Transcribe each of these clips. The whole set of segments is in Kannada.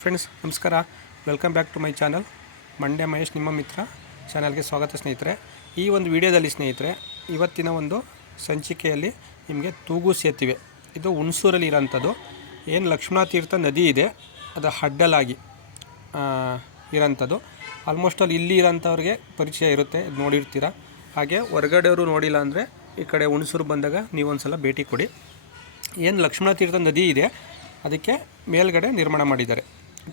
ಫ್ರೆಂಡ್ಸ್ ನಮಸ್ಕಾರ. Welcome back to my channel Mandya Mahesh ನಿಮ್ಮ ಮಿತ್ರ. ಚಾನಲ್ಗೆ ಸ್ವಾಗತ ಸ್ನೇಹಿತರೆ. ಈ ಒಂದು ವಿಡಿಯೋದಲ್ಲಿ ಸ್ನೇಹಿತರೆ ಇವತ್ತಿನ ಒಂದು ಸಂಚಿಕೆಯಲ್ಲಿ ನಿಮಗೆ ತೂಗು ಸೇತುವೆ. ಇದು ಹುಣಸೂರಲ್ಲಿ ಇರೋಂಥದ್ದು. ಏನು ಲಕ್ಷ್ಮಣ ತೀರ್ಥ ನದಿ ಇದೆ ಅದು ಅಡ್ಡಲಾಗಿ ಆ, ಇರೋಂಥದ್ದು. ಆಲ್ಮೋಸ್ಟ್ ಅಲ್ಲಿ ಇಲ್ಲಿ ಇರೋಂಥವ್ರಿಗೆ ಪರಿಚಯ ಇರುತ್ತೆ ನೋಡಿರ್ತೀರ. ಹಾಗೆ ಹೊರಗಡೆಯವರು ನೋಡಿಲ್ಲ ಅಂದರೆ ಈ ಕಡೆ ಹುಣಸೂರು ಬಂದಾಗ ನೀವೊಂದು ಸಲ ಭೇಟಿ ಕೊಡಿ. ಏನು ಲಕ್ಷ್ಮಣ ತೀರ್ಥ ನದಿ ಇದೆ ಅದಕ್ಕೆ ಮೇಲ್ಗಡೆ ನಿರ್ಮಾಣ ಮಾಡಿದ್ದಾರೆ.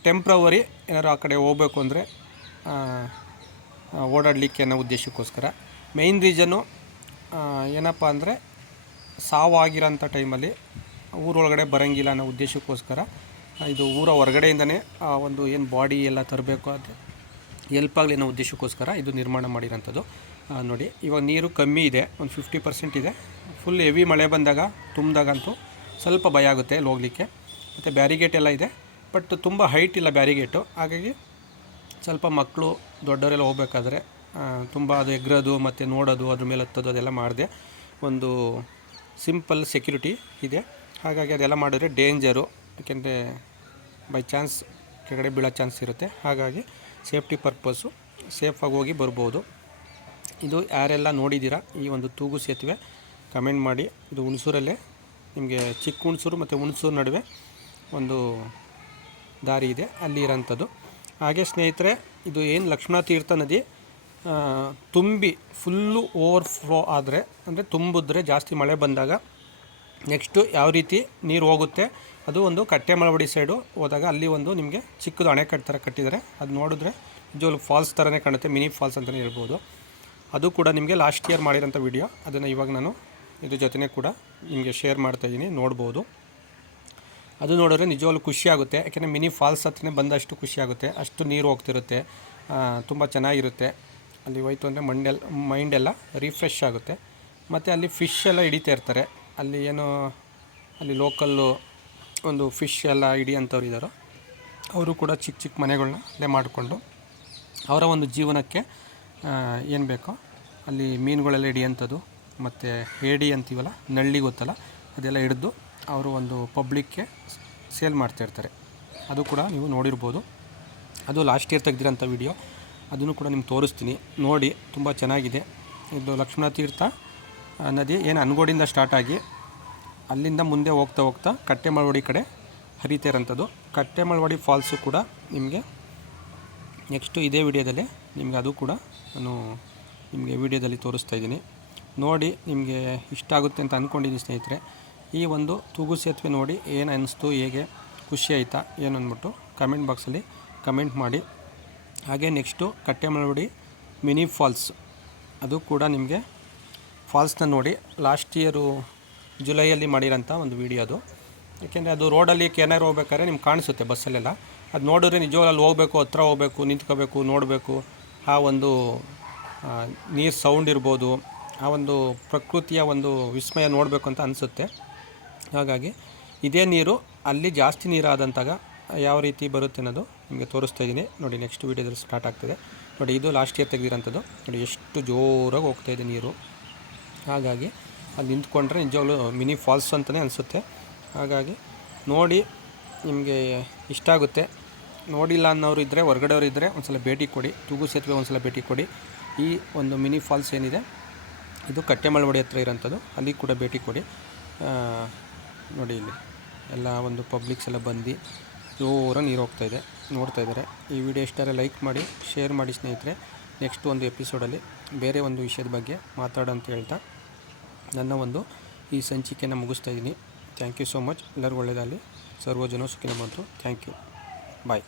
ಟೆಂಪ್ರವರಿ ಏನಾದ್ರು ಆ ಕಡೆ ಹೋಗಬೇಕು ಅಂದರೆ ಓಡಾಡಲಿಕ್ಕೆ ಅನ್ನೋ ಉದ್ದೇಶಕ್ಕೋಸ್ಕರ. ಮೇಯ್ನ್ ರೀಸನ್ನು ಏನಪ್ಪ ಅಂದರೆ ಸಾವಾಗಿರೋಂಥ ಟೈಮಲ್ಲಿ ಊರೊಳಗಡೆ ಬರೋಂಗಿಲ್ಲ ಅನ್ನೋ ಉದ್ದೇಶಕ್ಕೋಸ್ಕರ, ಇದು ಊರ ಹೊರಗಡೆಯಿಂದನೇ, ಆ, ಒಂದು ಏನು ಬಾಡಿ ಎಲ್ಲ ತರಬೇಕು ಅದು ಎಲ್ಪ್ ಆಗಲಿ ಅನ್ನೋ ಉದ್ದೇಶಕ್ಕೋಸ್ಕರ ಇದು ನಿರ್ಮಾಣ ಮಾಡಿರೋಂಥದ್ದು. ನೋಡಿ, ಇವಾಗ ನೀರು ಕಮ್ಮಿ ಇದೆ, ಒಂದು ಫಿಫ್ಟಿ ಪರ್ಸೆಂಟ್ ಇದೆ. ಫುಲ್ ಹೆವಿ ಮಳೆ ಬಂದಾಗ, ತುಂಬಿದಾಗಂತೂ ಸ್ವಲ್ಪ ಭಯ ಆಗುತ್ತೆ ಅಲ್ಲಿ ಹೋಗಲಿಕ್ಕೆ. ಮತ್ತು ಬ್ಯಾರಿಗೇಟ್ ಎಲ್ಲ ಇದೆ. ಬಟ್ ತುಂಬ ಹೈಟ್ ಇಲ್ಲ ಬ್ಯಾರಿಗೇಟು ಹಾಗಾಗಿ ಸ್ವಲ್ಪ ಮಕ್ಕಳು ದೊಡ್ಡವರೆಲ್ಲ ಹೋಗ್ಬೇಕಾದ್ರೆ ತುಂಬ ಅದು ಎಗ್ರೋದು ಮತ್ತು ನೋಡೋದು, ಅದ್ರ ಮೇಲೆ ಹತ್ತೋದು, ಅದೆಲ್ಲ ಮಾಡಿದೆ. ಒಂದು ಸಿಂಪಲ್ ಸೆಕ್ಯೂರಿಟಿ ಇದೆ. ಹಾಗಾಗಿ ಅದೆಲ್ಲ ಮಾಡಿದ್ರೆ ಡೇಂಜರು ಯಾಕೆಂದರೆ ಬೈ ಚಾನ್ಸ್ ಕೆಳಗಡೆ ಬೀಳೋ ಚಾನ್ಸ್ ಇರುತ್ತೆ. ಹಾಗಾಗಿ ಸೇಫ್ಟಿ ಪರ್ಪಸ್ಸು ಸೇಫಾಗಿ ಹೋಗಿ ಬರ್ಬೋದು. ಇದು ಯಾರೆಲ್ಲ ನೋಡಿದ್ದೀರಾ ಈ ಒಂದು ತೂಗು ಸೇತುವೆ ಕಮೆಂಟ್ ಮಾಡಿ. ಇದು ಹುಣಸೂರಲ್ಲೇ ನಿಮಗೆ ಚಿಕ್ಕ ಹುಣಸೂರು ಮತ್ತು ಹುಣಸೂರು ನಡುವೆ ಒಂದು ದಾರಿ ಇದೆ, ಅಲ್ಲಿ ಇರೋಂಥದ್ದು. ಹಾಗೆ ಸ್ನೇಹಿತರೆ, ಇದು ಏನು ಲಕ್ಷ್ಮಣ ತೀರ್ಥ ನದಿ ತುಂಬಿ ಫುಲ್ಲು ಓವರ್ಫ್ಲೋ ಆದರೆ, ಅಂದರೆ ತುಂಬಿದ್ರೆ ಜಾಸ್ತಿ ಮಳೆ ಬಂದಾಗ ನೆಕ್ಸ್ಟು ಯಾವ ರೀತಿ ನೀರು ಹೋಗುತ್ತೆ, ಅದು ಒಂದು ಕಟ್ಟೆ ಮಳವಡಿ ಸೈಡು ಹೋದಾಗ ಅಲ್ಲಿ ಒಂದು ನಿಮಗೆ ಚಿಕ್ಕದು ಅಣೆಕಟ್ಟು ಥರ ಕಟ್ಟಿದ್ದಾರೆ ಅದು ನೋಡಿದ್ರೆ ಜೋಲ್ ಫಾಲ್ಸ್ ಥರನೇ ಕಾಣುತ್ತೆ, ಮಿನಿ ಫಾಲ್ಸ್ ಅಂತಲೇ ಹೇಳ್ಬೋದು. ಅದು ಕೂಡ ನಿಮಗೆ ಲಾಸ್ಟ್ ಇಯರ್ ಮಾಡಿರೋಂಥ ವಿಡಿಯೋ ಅದನ್ನು ಇವಾಗ ನಾನು ಇದ್ರ ಜೊತೆನೇ ಕೂಡ ನಿಮಗೆ ಶೇರ್ ಮಾಡ್ತಾಯಿದ್ದೀನಿ ನೋಡ್ಬೋದು. ಅದು ನೋಡಿದ್ರೆ ನಿಜವಾಗ್ಲೂ ಖುಷಿಯಾಗುತ್ತೆ. ಯಾಕೆಂದರೆ ಮಿನಿ ಫಾಲ್ಸ್ ಹತ್ರನೇ ಬಂದಷ್ಟು ಖುಷಿಯಾಗುತ್ತೆ. ಅಷ್ಟು ನೀರು ಹೋಗ್ತಿರುತ್ತೆ. ತುಂಬ ಚೆನ್ನಾಗಿರುತ್ತೆ. ಅಲ್ಲಿ ಹೋಯ್ತು ಅಂದರೆ ಮಂಡೆಲ್ ಮೈಂಡೆಲ್ಲ ರಿಫ್ರೆಶ್ ಆಗುತ್ತೆ. ಮತ್ತು ಅಲ್ಲಿ ಫಿಶ್ ಎಲ್ಲ ಹಿಡಿತಾ ಇರ್ತಾರೆ. ಅಲ್ಲಿ ಏನು, ಅಲ್ಲಿ ಲೋಕಲ್ಲು ಒಂದು ಫಿಶ್ ಎಲ್ಲ ಹಿಡಿಯಂಥವ್ರು ಇದ್ದಾರೋ ಅವರು ಕೂಡ ಚಿಕ್ಕ ಚಿಕ್ಕ ಮನೆಗಳನ್ನ ಅಲ್ಲೇ ಮಾಡಿಕೊಂಡು ಅವರ ಒಂದು ಜೀವನಕ್ಕೆ ಏನು ಬೇಕೋ ಅಲ್ಲಿ ಮೀನುಗಳೆಲ್ಲ ಹಿಡಿಯೋಂಥದ್ದು. ಮತ್ತು ಹೇಡಿ ಅಂತೀವಲ್ಲ, ನಳ್ಳಿ ಗೊತ್ತಲ್ಲ, ಅದೆಲ್ಲ ಹಿಡಿದು ಅವರು ಒಂದು ಪಬ್ಲಿಕ್ಗೆ ಸೇಲ್ ಮಾಡ್ತಾಯಿರ್ತಾರೆ ಅದು ಕೂಡ ನೀವು ನೋಡಿರ್ಬೋದು. ಅದು ಲಾಸ್ಟ್ ಇಯರ್ ತೆಗೆದಿರೋಂಥ ವಿಡಿಯೋ. ಅದನ್ನು ಕೂಡ ನಿಮ್ಗೆ ತೋರಿಸ್ತೀನಿ. ನೋಡಿ, ತುಂಬ ಚೆನ್ನಾಗಿದೆ. ಇದು ಲಕ್ಷ್ಮಣ ತೀರ್ಥ ನದಿ ಏನು ಅನ್ಗೋಡಿಂದ ಸ್ಟಾರ್ಟ್ ಆಗಿ ಅಲ್ಲಿಂದ ಮುಂದೆ ಹೋಗ್ತಾ ಹೋಗ್ತಾ ಕಟ್ಟೆಮಳವಡಿ ಕಡೆ ಹರಿತಾ ಇರೋಂಥದ್ದು. ಕಟ್ಟೆಮಳವಡಿ ಫಾಲ್ಸು ಕೂಡ ನಿಮಗೆ ನೆಕ್ಸ್ಟು ಇದೇ ವಿಡಿಯೋದಲ್ಲಿ ನಿಮಗೆ ಅದು ಕೂಡ ನಾನು ನಿಮಗೆ ವಿಡಿಯೋದಲ್ಲಿ ತೋರಿಸ್ತಾ ಇದ್ದೀನಿ. ನೋಡಿ, ನಿಮಗೆ ಇಷ್ಟ ಆಗುತ್ತೆ ಅಂತ ಅಂದ್ಕೊಂಡಿದ್ದೀನಿ ಸ್ನೇಹಿತರೆ. ಈ ಒಂದು ತೂಗು ಸೇತುವೆ ನೋಡಿ ಏನು ಅನ್ನಿಸ್ತು ಹೇಗೆ, ಖುಷಿ ಆಯಿತಾ, ಏನು ಅಂದ್ಬಿಟ್ಟು ಕಮೆಂಟ್ ಬಾಕ್ಸಲ್ಲಿ ಕಮೆಂಟ್ ಮಾಡಿ. ಹಾಗೆ ನೆಕ್ಸ್ಟು ಕಟ್ಟೆಮಳವಡಿ ಮಿನಿ ಫಾಲ್ಸ್ ಅದು ಕೂಡ ನಿಮಗೆ ಫಾಲ್ಸ್ನ ನೋಡಿ ಲಾಸ್ಟ್ ಇಯರು ಜುಲೈಯಲ್ಲಿ ಮಾಡಿರೋಂಥ ಒಂದು ವಿಡಿಯೋ ಅದು. ಯಾಕೆಂದರೆ ಅದು ರೋಡಲ್ಲಿ ಕೆನಾರು ಹೋಗ್ಬೇಕಾದ್ರೆ ನಿಮ್ಗೆ ಕಾಣಿಸುತ್ತೆ ಬಸ್ಸಲ್ಲೆಲ್ಲ ಅದು ನೋಡಿದ್ರೆ ನಿಜವಾಗ ಅಲ್ಲಿ ಹೋಗಬೇಕು, ಹತ್ರ ಹೋಗಬೇಕು, ನಿಂತ್ಕೋಬೇಕು, ನೋಡಬೇಕು. ಆ ಒಂದು ನೀರು ಸೌಂಡ್ ಇರ್ಬೋದು, ಆ ಒಂದು ಪ್ರಕೃತಿಯ ಒಂದು ವಿಸ್ಮಯ ನೋಡಬೇಕು ಅಂತ ಅನಿಸುತ್ತೆ. ಹಾಗಾಗಿ ಇದೇ ನೀರು ಅಲ್ಲಿ ಜಾಸ್ತಿ ನೀರಾದಂತಾಗ ಯಾವ ರೀತಿ ಬರುತ್ತೆ ಅನ್ನೋದು ನಿಮಗೆ ತೋರಿಸ್ತಾ ಇದ್ದೀನಿ. ನೋಡಿ ನೆಕ್ಸ್ಟ್ ವೀಡಿಯೋದಲ್ಲಿ ಸ್ಟಾರ್ಟ್ ಆಗ್ತದೆ. ನೋಡಿ, ಇದು ಲಾಸ್ಟ್ ಇಯರ್ ತೆಗೆದಿರೋಂಥದ್ದು. ನೋಡಿ, ಎಷ್ಟು ಜೋರಾಗಿ ಹೋಗ್ತಾ ಇದೆ ನೀರು. ಹಾಗಾಗಿ ಅಲ್ಲಿ ನಿಂತ್ಕೊಂಡ್ರೆ ನಿಜವಾಗ್ಲೂ ಮಿನಿ ಫಾಲ್ಸ್ ಅಂತಲೇ ಅನಿಸುತ್ತೆ. ಹಾಗಾಗಿ ನೋಡಿ, ನಿಮಗೆ ಇಷ್ಟ ಆಗುತ್ತೆ. ನೋಡಿಲ್ಲ ಅನ್ನೋರು ಇದ್ದರೆ ಹೊರಗಡೆಯವರು ಇದ್ದರೆ ಒಂದ್ಸಲ ಭೇಟಿ ಕೊಡಿ. ತೂಗು ಸೇತುವೆ ಒಂದ್ಸಲ ಭೇಟಿ ಕೊಡಿ. ಈ ಒಂದು ಮಿನಿ ಫಾಲ್ಸ್ ಏನಿದೆ, ಇದು ಕಟ್ಟೆಮಳವಡಿ ಹತ್ರ ಇರೋಂಥದ್ದು. ಅಲ್ಲಿ ಕೂಡ ಭೇಟಿ ಕೊಡಿ. ನೋಡಿ ಇಲ್ಲಿ. ಎಲ್ಲ ಒಂದು ಪಬ್ಲಿಕ್ಸ್ ಎಲ್ಲ ಬಂದು ಜೋರ ನೀರು ಹೋಗ್ತಾ ಇದೆ, ನೋಡ್ತಾ ಇದ್ದಾರೆ. ಈ ವಿಡಿಯೋ ಇಷ್ಟಾರೆ ಲೈಕ್ ಮಾಡಿ ಶೇರ್ ಮಾಡಿ ಸ್ನೇಹಿತರೆ. ನೆಕ್ಸ್ಟ್ ಒಂದು ಎಪಿಸೋಡಲ್ಲಿ ಬೇರೆ ಒಂದು ವಿಷಯದ ಬಗ್ಗೆ ಮಾತಾಡೋ ಅಂತ ಹೇಳ್ತಾ ನನ್ನ ಒಂದು ಈ ಸಂಚಿಕೆಯನ್ನು ಮುಗಿಸ್ತಾ ಇದ್ದೀನಿ. ಥ್ಯಾಂಕ್ ಯು ಸೋ ಮಚ್ ಎಲ್ಲರಿಗೂ ಒಳ್ಳೆಯದಾಗಲಿ ಸರ್ವಜನ ಸುಖಿನ ಬಂತು ಥ್ಯಾಂಕ್ ಯು ಬಾಯ್